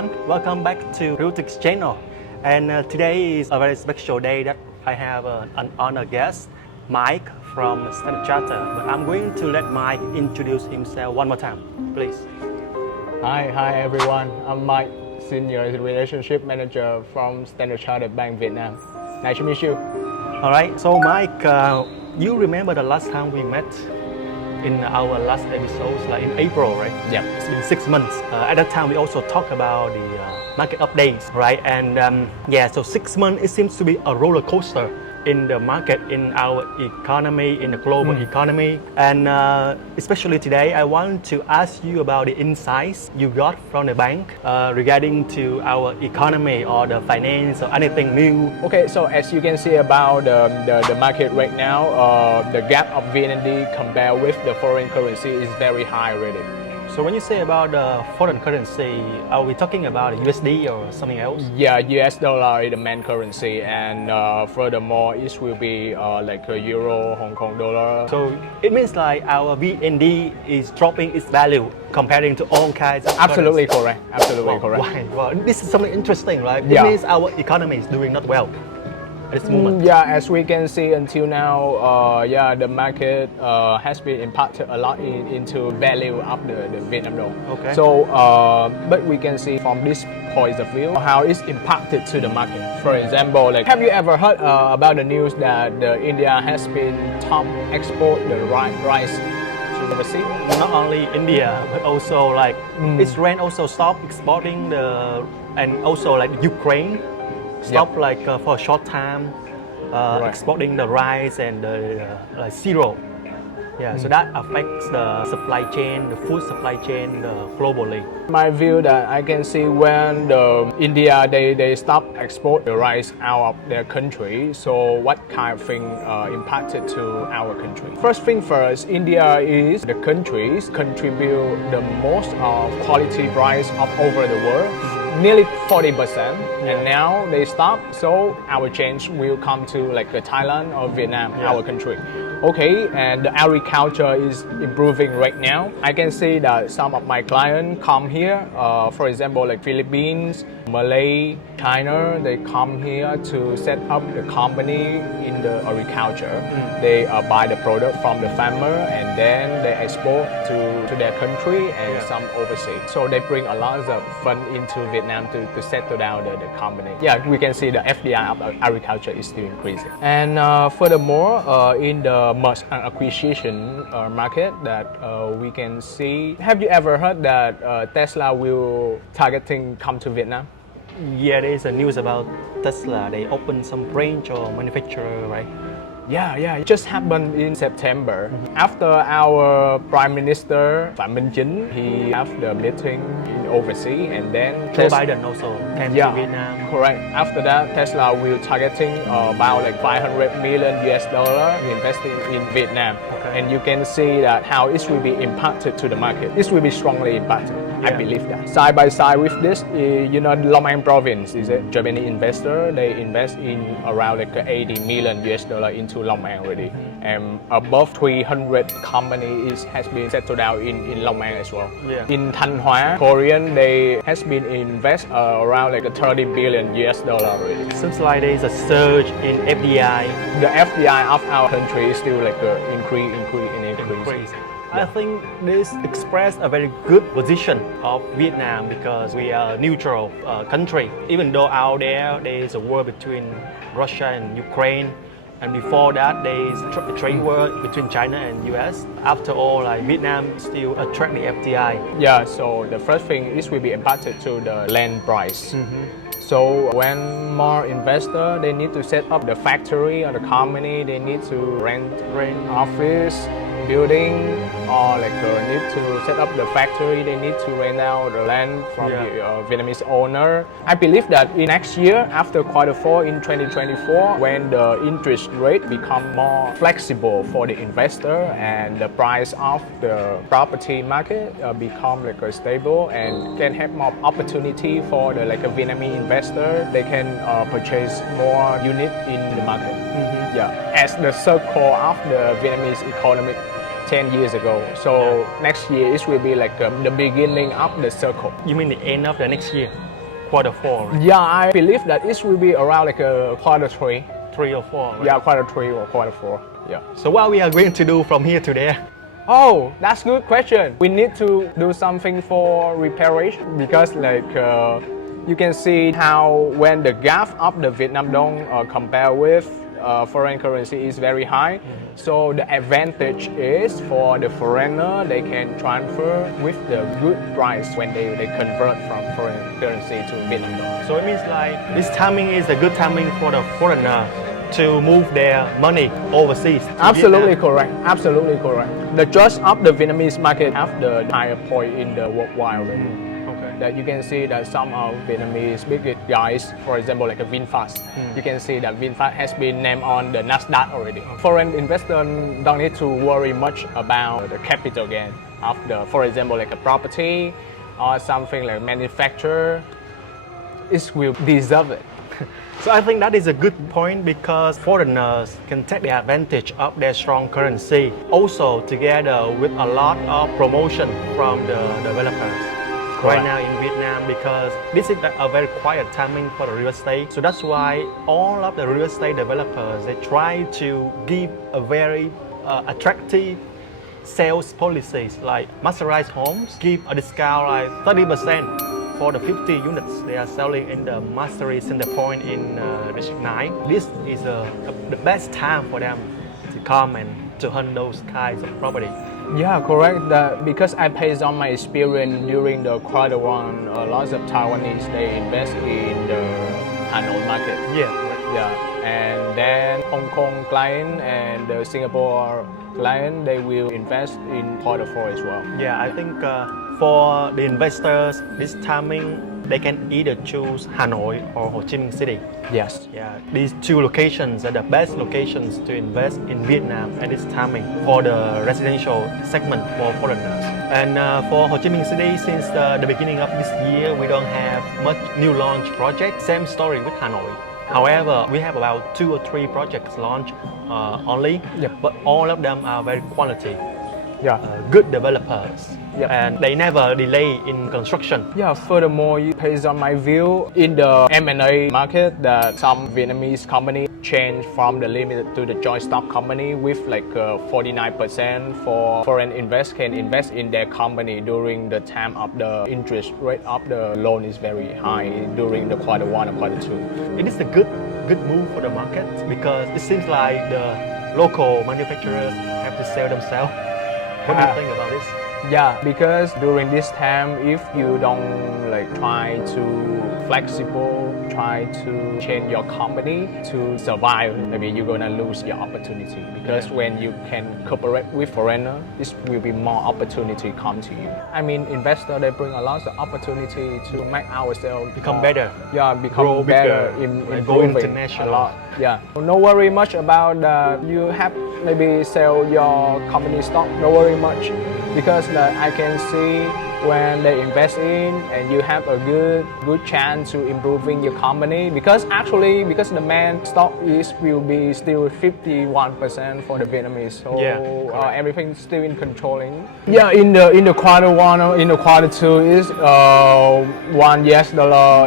everyone, welcome back to Realtique's channel. And today is a very special day that I have an honored guest, Mike from Standard Chartered. But I'm going to let Mike introduce himself one more time, please. Hi everyone. I'm Mike, Senior Relationship Manager from Standard Chartered Bank Vietnam. Nice to meet you. All right, so Mike, you remember the last time we met in our last episodes, like in April, right? Yeah. It's been 6 months. At that time, we also talked about the market updates, right? And so 6 months, it seems to be a roller coaster in the market, in our economy, in the global economy. And especially today, I want to ask you about the insights you got from the bank regarding to our economy or the finance or anything new. Okay, so as you can see about the market right now, the gap of VND compared with the foreign currency is very high already. So when you say about the foreign currency, are we talking about USD or something else? Yeah, US dollar is the main currency, and furthermore, it will be like a euro, Hong Kong dollar. So it means like our VND is dropping its value comparing to all kinds of Absolutely currency. correct. Absolutely correct. Why? Well, this is something interesting, right? It Yeah. means our economy is doing not well at this moment. Yeah, as we can see until now, the market has been impacted a lot into value of the Vietnam dollar. Okay. So, but we can see from this point of view how it's impacted to the market. For example, like, have you ever heard about the news that India has been top export the rice to overseas? Not only India, but also like Israel also stopped exporting and also like Ukraine stopped like for a short time exporting the rice and the cereal. Yeah, so that affects the supply chain, the food supply chain globally. My view that I can see when the India they stop export the rice out of their country. So what kind of thing impacted to our country? First thing first, India is the countries contribute the most of quality rice of over the world. Nearly 40%, and now they stop, so our change will come to like Thailand or Vietnam, our country. Okay, and the agriculture is improving right now. I can see that some of my clients come here, for example, like Philippines, Malay, China, they come here to set up the company in the agriculture. They buy the product from the farmer and then they export to their country and some overseas. So they bring a lot of fund into Vietnam to settle down the company. Yeah, we can see the FDI of agriculture is still increasing. And furthermore, in the merger and acquisition market that we can see. Have you ever heard that Tesla will targeting come to Vietnam? Yeah, there is a news about Tesla. They opened some branch or manufacturer, right? Yeah, it just happened in September. After our Prime Minister Phạm Minh Chính, he have the meeting in overseas, and then Joe Biden also came to Vietnam. Correct. After that, Tesla will targeting about like $500 million investing in Vietnam. Okay. And you can see that how it will be impacted to the market. This will be strongly impacted. I believe that. Side by side with this, Long An province is a Japanese investor. They invest in around like $80 million into Long An already. And above 300 companies has been settled down in Long An as well. Yeah. In Thanh Hóa, Korean, they has been invest around like $30 billion already. Seems like there is a surge in FDI. The FDI of our country is still like increase. I think this express a very good position of Vietnam because we are a neutral country. Even though out there is a war between Russia and Ukraine, and before that there is a trade war between China and US. After all, like Vietnam still attract the FDI. Yeah, so the first thing is will be impacted to the land price. So when more investor, they need to set up the factory or the company, they need to rent office, building, or like need to set up the factory, they need to rent out the land from the Vietnamese owner. I believe that in next year, after Q4 in 2024, when the interest rate become more flexible for the investor and the price of the property market become like stable and can have more opportunity for the like a Vietnamese investor, they can purchase more unit in the market. As the circle of the Vietnamese economic 10 years ago. So next year it will be like the beginning of the circle. You mean the end of the next year? quarter four, right? Yeah, I believe that it will be around like a quarter three. 3 or 4. Right? Yeah, quarter three or quarter four. Yeah. So what we are going to do from here to there? Oh, that's good question. We need to do something for reparation because you can see how when the gap of the Vietnam dong compare with foreign currency is very high. So the advantage is for the foreigner, they can transfer with the good price when they convert from foreign currency to Vietnam dong. So it means like this timing is a good timing for the foreigner to move their money overseas. Absolutely correct. Absolutely correct. The trust of the Vietnamese market have the higher point in the worldwide already. Okay. That you can see that some of Vietnamese big guys, for example, like a VinFast, you can see that VinFast has been named on the Nasdaq already. Foreign investors don't need to worry much about the capital gain of the, for example, like a property or something like manufacture. It will deserve it. So I think that is a good point because foreigners can take the advantage of their strong currency, also together with a lot of promotion from the developers. Right now in Vietnam, because this is a very quiet timing for the real estate. So that's why all of the real estate developers, they try to give a very attractive sales policies like masterized homes, give a discount like 30% for the 50 units they are selling in the Mastery Center Point in District 9. This is the best time for them to come and to hunt those kinds of property. Yeah, correct. Because I based on my experience during the quarter one, lots of Taiwanese they invest in the Hanoi market. Yeah, right. Yeah, and then Hong Kong client and the Singapore client they will invest in quarter four as well. Yeah, I think for the investors, this timing they can either choose Hanoi or Ho Chi Minh City. Yes. Yeah, these two locations are the best locations to invest in Vietnam at this timing for the residential segment for foreigners. And for Ho Chi Minh City, since the beginning of this year, we don't have much new launch project. Same story with Hanoi. However, we have about 2 or 3 projects launched only, but all of them are very quality. Yeah. Good developers, Yep. and they never delay in construction. Yeah, furthermore, based on my view, in the M&A market, that some Vietnamese company change from the limited to the joint stock company with like 49% for foreign investors can invest in their company during the time of the interest rate of the loan is very high during the quarter one or quarter two. It is a good move for the market because it seems like the local manufacturers have to sell themselves. What do you think about this? Yeah, because during this time, if you don't like try to flexible, try to change your company to survive, maybe you're gonna lose your opportunity. Because when you can cooperate with foreigner, this will be more opportunity come to you. I mean, investor they bring a lot of opportunity to make ourselves Become better. Yeah, become Grow better, bigger, and improving go international. a lot. Yeah, no worry much about you have maybe sell your company stock. No worry much because I can see when they invest in and you have a good chance to improving your company because the main stock will be still 51% for the Vietnamese, so everything still in controlling. Yeah, in the quarter one or in the quarter two is $1 US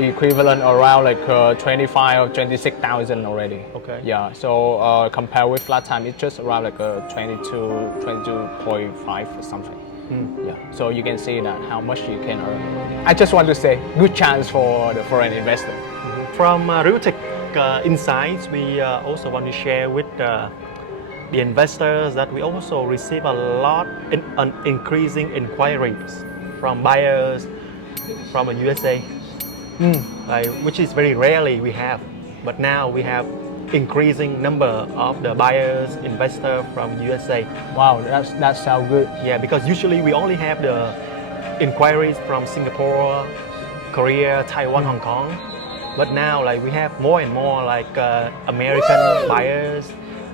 equivalent around like 25 or 26,000 already. Okay. Yeah, so compared with last time, it's just around like 22.5 or something. Yeah, so you can see that how much you can earn. I just want to say, good chance for the foreign investor. From Realtique insights, we also want to share with the investors that we also receive a lot an increasing inquiries from buyers from the USA, which is very rarely we have. But now we have increasing number of the buyers, investors from USA. Wow, that sounds good. Yeah, because usually we only have the inquiries from Singapore, Korea, Taiwan, Hong Kong. But now like we have more and more like American buyers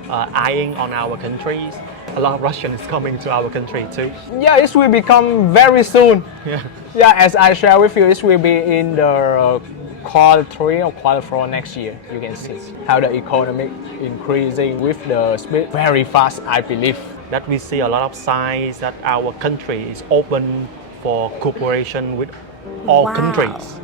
eyeing on our countries. A lot of Russians coming to our country too. Yeah, it will become very soon. Yeah. Yeah, as I share with you, it will be in the quarter 3 or quarter 4 next year. You can see how the economy increasing with the speed very fast, I believe. That we see a lot of signs that our country is open for cooperation with all countries.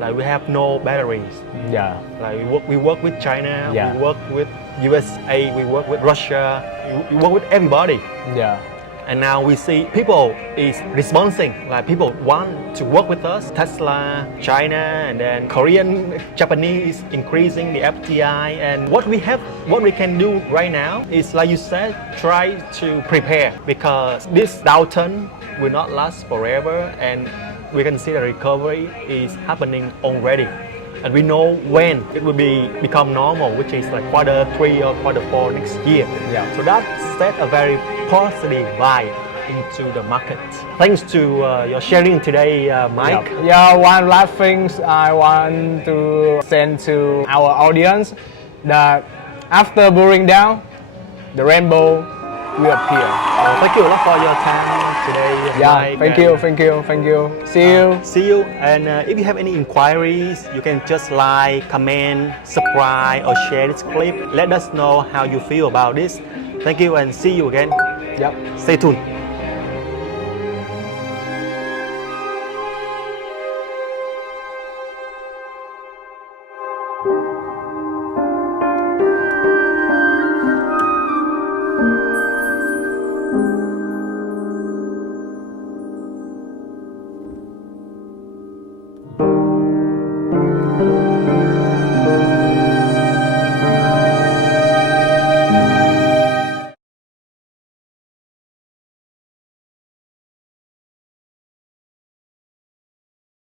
Like we have no batteries. Yeah. Like we work with China, Yeah. we work with USA, we work with Russia, we work with everybody. Yeah. And now we see people is responding, like people want to work with us. Tesla, China, and then Korean, Japanese increasing the FTI. And what we can do right now is, like you said, try to prepare, because this downturn will not last forever, and we can see the recovery is happening already. And we know when it will become normal, which is like Q3 or Q4 next year. Yeah. So that set a very positive vibe into the market. Thanks to your sharing today, Mike. Yeah, one last thing I want to send to our audience, that after burning down, the rainbow will appear. Thank you a lot for your time today, Yeah, Mike. thank you. See you. See you. And if you have any inquiries, you can just like, comment, subscribe, or share this clip. Let us know how you feel about this. Thank you and see you again. Yep. Stay tuned.